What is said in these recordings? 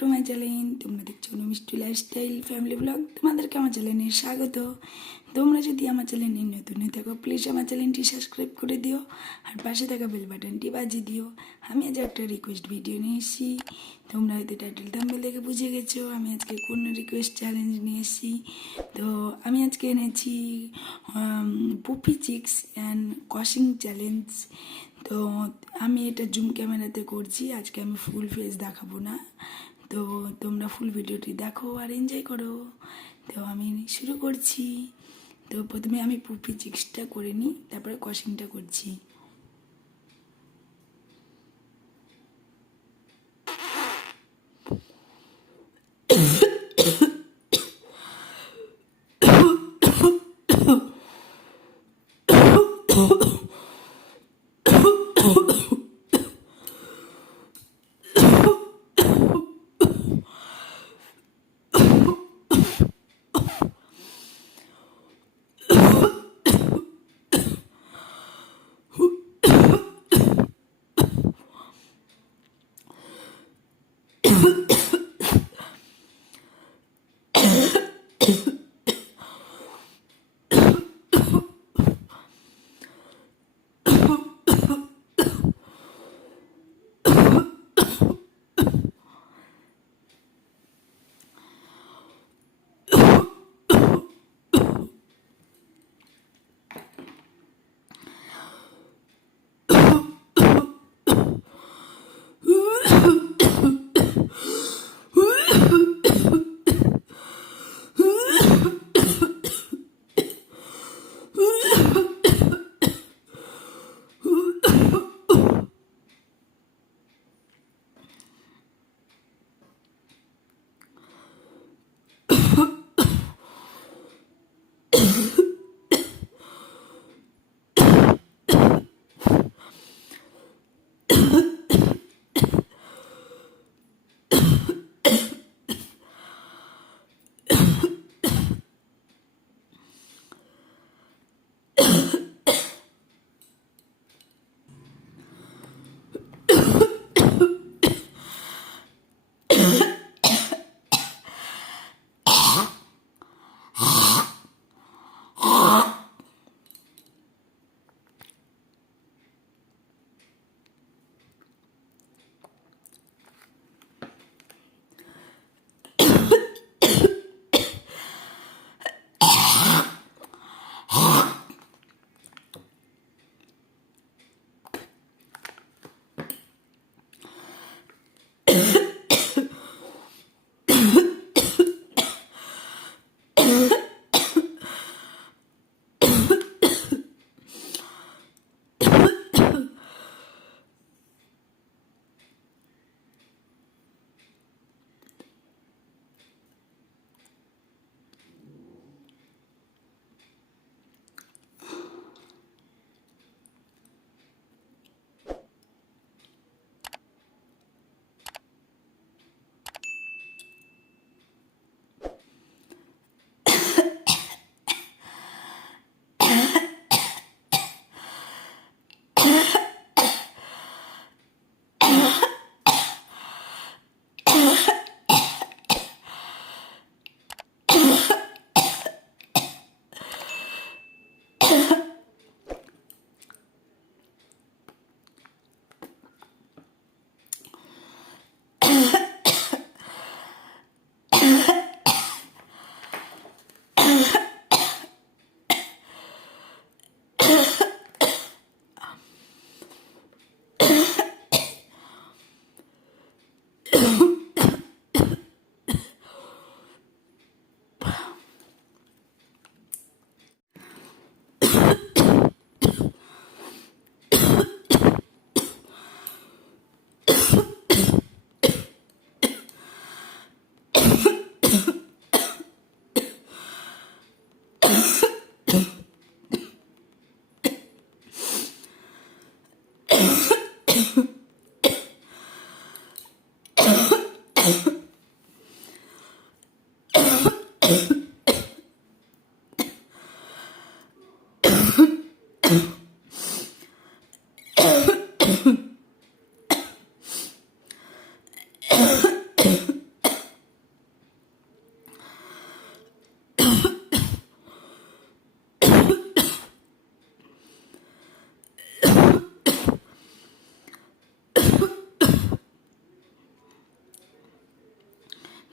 To my channel. তোমরা দেখছো মিষ্টি লাইফস্টাইল ফ্যামিলি ব্লগ। তোমাদেরকে আমার চ্যানেলে স্বাগত। তোমরা যদি আমার চ্যানেলে নতুন হয়ে থাকো প্লিজ আমার চ্যানেলটি সাবস্ক্রাইব করে দিও আর পাশে থাকা বেল বাটনটি বাজিয়ে দিও। আমি আজ একটা রিকোয়েস্ট ভিডিও নিয়ে এসেছি। তোমরা হয়তো টাইটেল থাম্বনেল দেখে বুঝে গেছো আমি আজকে কোন রিকোয়েস্ট চ্যালেঞ্জ নিয়ে এসেছি। তো আমি আজকে এনেছি পুফি চিক্স অ্যান্ড কশিং চ্যালেঞ্জ। তো আমি এটা জুম ক্যামেরাতে করছি, আজকে আমি ফুল ফেস দেখাবো না। তো তোমরা ফুল ভিডিওটি দেখো আর এনজয় করো। তো আমি শুরু করছি। তো প্রথমে আমি পুফি চিক্সটা করে নিই, তারপরে কশিংটা করছি।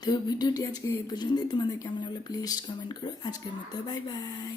তো ভিডিওটি আজকে এই পর্যন্তই। তোমাদের কেমন লাগলো প্লিজ কমেন্ট করো। আজকের মতো বাই বাই।